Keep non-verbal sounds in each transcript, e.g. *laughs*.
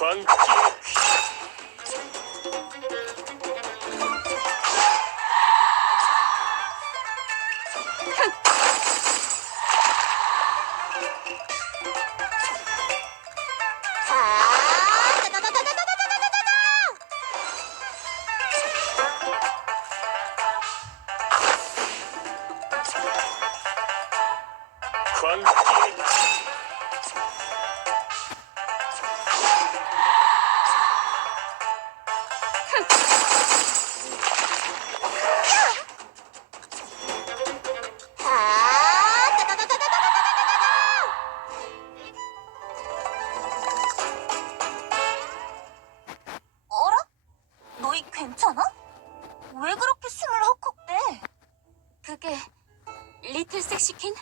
換気換気。 괜찮아? 왜 그렇게 숨을 헉헉대? 그게 리틀 섹시킨?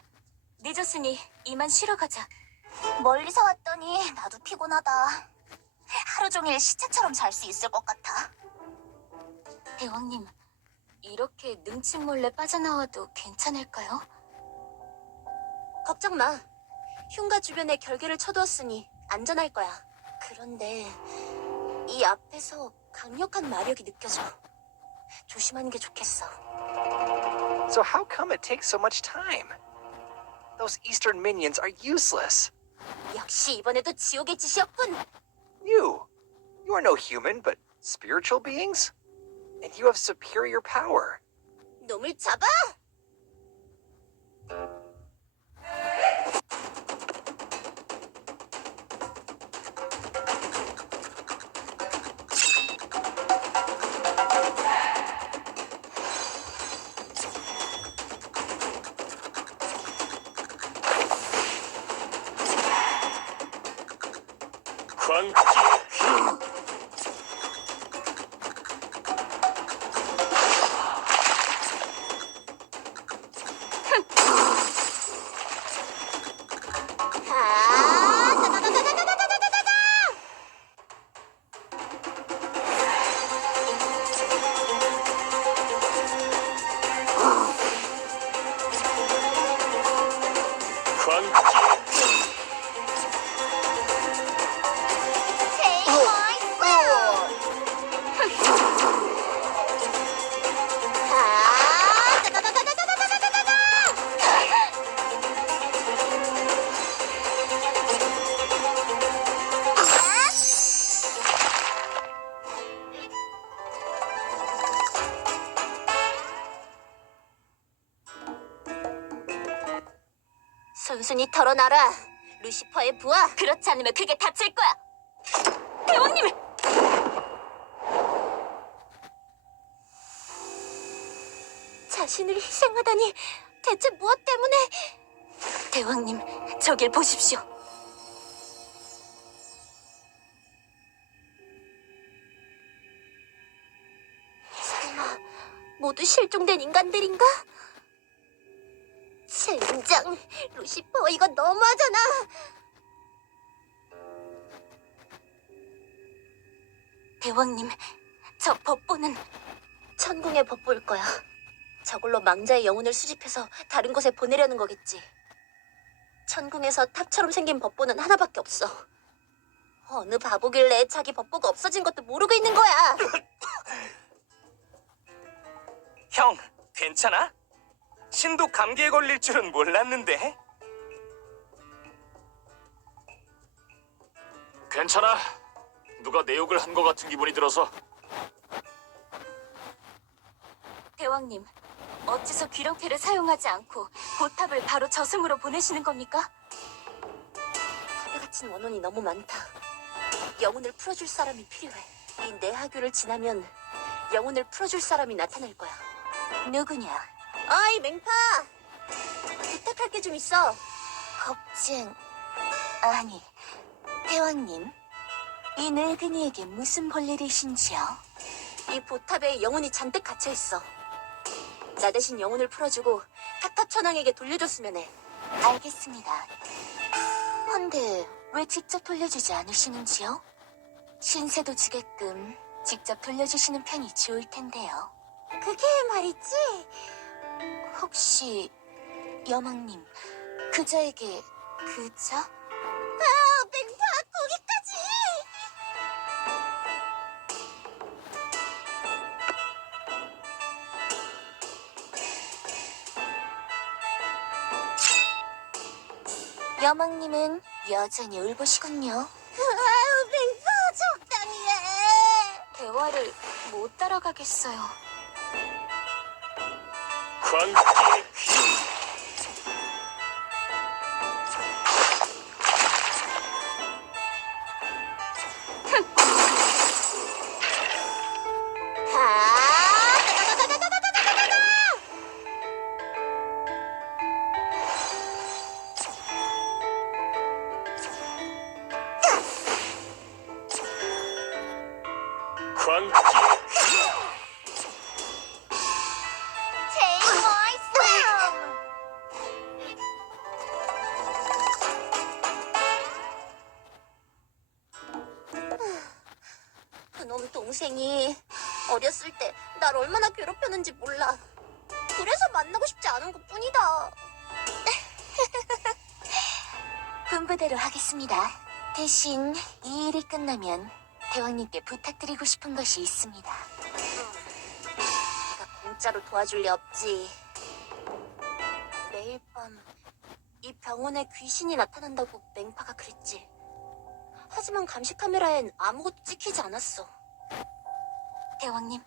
늦었으니 이만 쉬러 가자. 멀리서 왔더니 나도 피곤하다. 하루 종일 시체처럼 잘 수 있을 것 같아. 대왕님, 이렇게 능친 몰래 빠져나와도 괜찮을까요? 걱정 마. 흉가 주변에 결계를 쳐두었으니 안전할 거야. 그런데 이 앞에서 강력한 마력이 느껴져. 조심하는 게 좋겠어. So how come it takes so much time? Those Eastern minions are useless. 역시 이번에도 지옥의 짓이었군. You, you are no human, but spiritual beings? And you have superior power. 놈을 잡아! 宽解。 순순히 털어놔라. 루시퍼의 부하. 그렇지 않으면 그게 다칠 거야. 대왕님! 자신을 희생하다니 대체 무엇 때문에? 대왕님, 저길 보십시오. 설마 모두 실종된 인간들인가? 젠장 루시퍼 이거 너무하잖아. 대왕님, 저 법보는 천궁의 법보일 거야. 저걸로 망자의 영혼을 수집해서 다른 곳에 보내려는 거겠지. 천궁에서 탑처럼 생긴 법보는 하나밖에 없어. 어느 바보길래 자기 법보가 없어진 것도 모르고 있는 거야. *laughs* 형, 괜찮아? 신도 감기에 걸릴 줄은 몰랐는데. 괜찮아 누가 내 욕을 한 것 같은 기분이 들어서 대왕님, 어째서 귀렁태를 사용하지 않고 보탑을 바로 저승으로 보내시는 겁니까? 탑에 갇힌 원혼이 너무 많다. 영혼을 풀어줄 사람이 필요해. 이 내하교를 지나면 영혼을 풀어줄 사람이 나타날 거야. 누구냐? 어이 맹파! 부탁할 게 좀 있어. 걱정. 아니, 대왕님. 이 늙은이에게 무슨 볼일이신지요? 이 보탑에 영혼이 잔뜩 갇혀 있어. 나 대신 영혼을 풀어주고 탁탑 천왕에게 돌려줬으면 해. 알겠습니다. 헌데 왜 직접 돌려주지 않으시는지요? 신세도 주게끔 직접 돌려주시는 편이 좋을 텐데요. 그게 말이지. 혹시 여망님 그자에게 그자? 아, 맹파 거기까지. 여망님은 여전히 울보시군요. 아유, 맹파 적당히 해. 대화를 못 따라가겠어요. 狂野。 동생이 어렸을 때 날 얼마나 괴롭혔는지 몰라. 그래서 만나고 싶지 않은 것 뿐이다. *laughs* 분부대로 하겠습니다. 대신 이 일이 끝나면 대왕님께 부탁드리고 싶은 것이 있습니다. 내가 공짜로 도와줄 리 없지. 매일 밤 이 병원에 귀신이 나타난다고 맹파가 그랬지. 하지만 감시 카메라엔 아무것도 찍히지 않았어. 대왕님,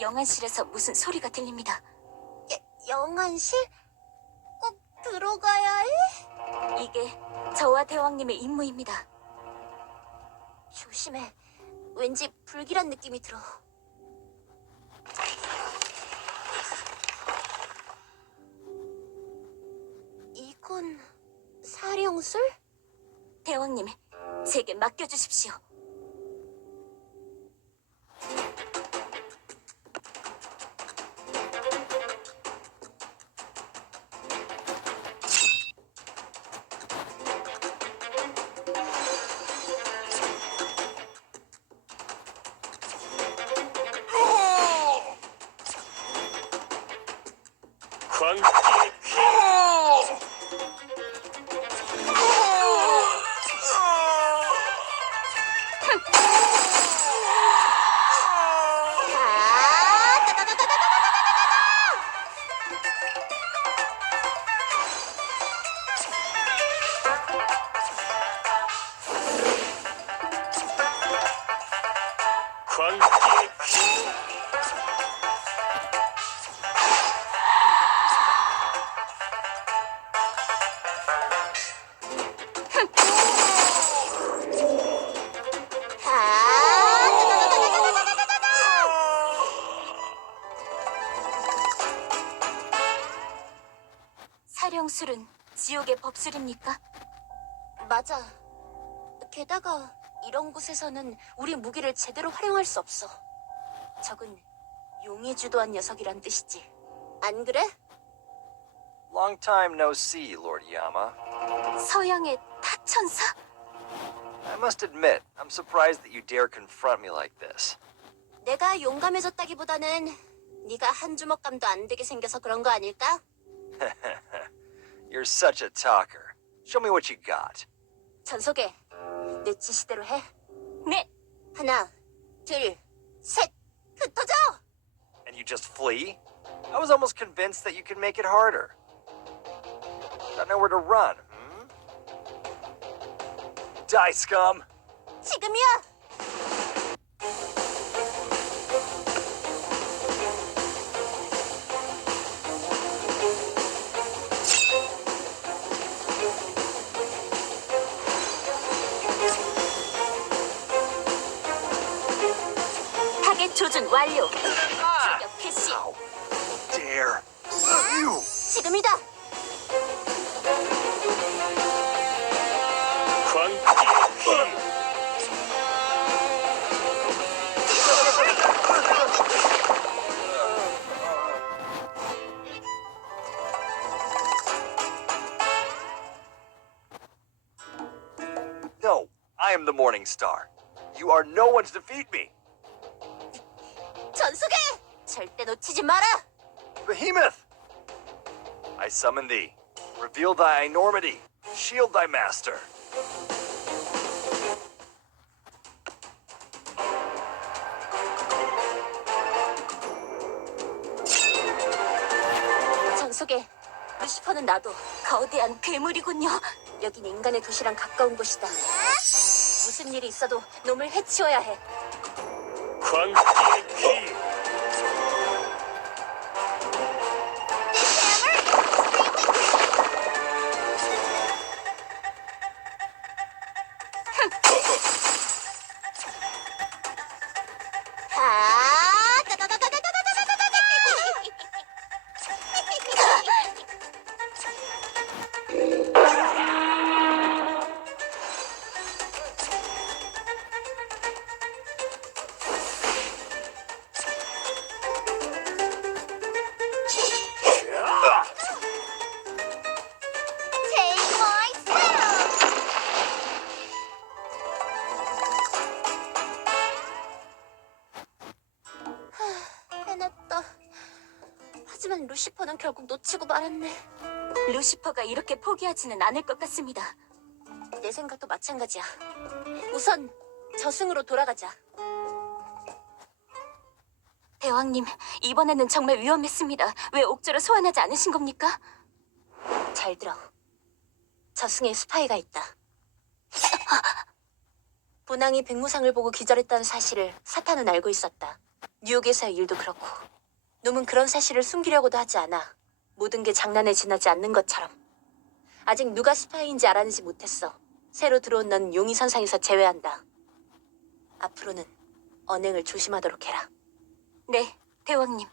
영안실에서 무슨 소리가 들립니다. 영안실? 꼭 들어가야 해? 이게 저와 대왕님의 임무입니다. 조심해. 왠지 불길한 느낌이 들어. 이건 사령술? 대왕님, 제게 맡겨주십시오. 광기의 귀. 사령술은 지옥의 법술입니까? 맞아. 게다가 이런 곳에서는 우리 무기를 제대로 활용할 수 없어. 적은 용이 주도한 녀석이란 뜻이지. 안 그래? Long time no see, Lord Yama. 서양의 타천사? I must admit, I'm surprised that you dare confront me like this. 내가 용감해졌다기보다는 네가 한 주먹감도 안 되게 생겨서 그런 거 아닐까? You're such a talker. Show me what you got. 전속에 내 지시대로 해. 네, 하나, 둘, 셋, 흩어져! And you just flee? I was almost convinced that you could make it harder. Got nowhere to run, hmm? Die, scum! 지금이야! dare you! 지금이다! 광기의 귀. No, I am the Morning Star. You are no one to defeat me. 전속에! 절대 놓치지 마라! Behemoth! I summon thee. Reveal thy enormity. Shield thy master. 전속에 루시퍼는 나도 거대한 괴물이군요. 여긴 인간의 도시랑 가까운 곳이다. 무슨 일이 있어도 놈을 해치워야 해. 광기의 귀. 루시퍼는 결국 놓치고 말았네. 루시퍼가 이렇게 포기하지는 않을 것 같습니다. 내 생각도 마찬가지야. 우선 저승으로 돌아가자. 대왕님, 이번에는 정말 위험했습니다. 왜 옥저를 소환하지 않으신 겁니까? 잘 들어. 저승에 스파이가 있다. 분왕이 백무상을 보고 기절했다는 사실을 사탄은 알고 있었다. 뉴욕에서의 일도 그렇고. 놈은 그런 사실을 숨기려고도 하지 않아. 모든 게 장난에 지나지 않는 것처럼. 아직 누가 스파이인지 알아내지 못했어. 새로 들어온 넌 용의 선상에서 제외한다. 앞으로는 언행을 조심하도록 해라. 네, 대왕님.